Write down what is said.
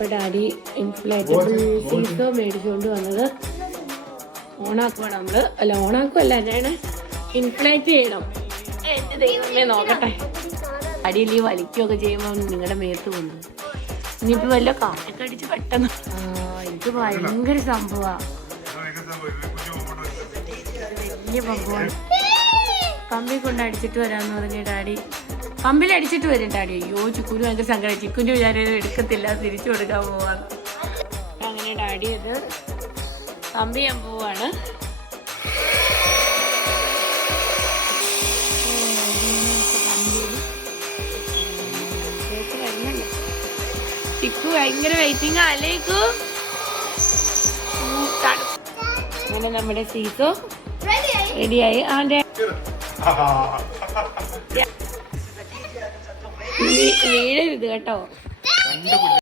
അപ്പോൾ daddy inflatable seesaw മേടിച്ചുകൊണ്ട് വന്നത് ഓണാക്കുവാണ് നമ്മൾ. അല്ല ഓണാക്കുമല്ല, എന്നാണ് ഇൻഫ്ലേറ്റ് ചെയ്യണം. എൻ്റെ ദൈവമേ നോക്കട്ടെ. അടിയിൽ ഈ വലിക്കുകയൊക്കെ ചെയ്യുമ്പോൾ നിങ്ങളുടെ മേത്ത് കൊണ്ടു. ഇനിയിപ്പോൾ വല്ല കാറ്റൊക്കെ അടിച്ച് പെട്ടെന്ന് ഇത് ഭയങ്കര സംഭവമാണ്. വലിയ പമ്പുമാണ്. പമ്പിൽ കൊണ്ട് അടിച്ചിട്ട് വരാമെന്ന് പറഞ്ഞ് ഡാഡി പമ്പിൽ അടിച്ചിട്ട് വരും ഡാഡി. അയ്യോ ചിക്കുന് ഭയങ്കര സങ്കടം. ചിക്കുൻ്റെ വിചാരം എടുക്കത്തില്ല, തിരിച്ചു കൊടുക്കാൻ പോവാണ്. അങ്ങനെ ഡാഡി അത് പമ്പ് ചെയ്യാൻ പോവാണ്. ചിക്കു ഭയങ്കര വെയിറ്റിംഗ് അല്ലേക്കു. അങ്ങനെ നമ്മുടെ സീസോ റെഡിയായി. വീഴരുത് കേട്ടോ.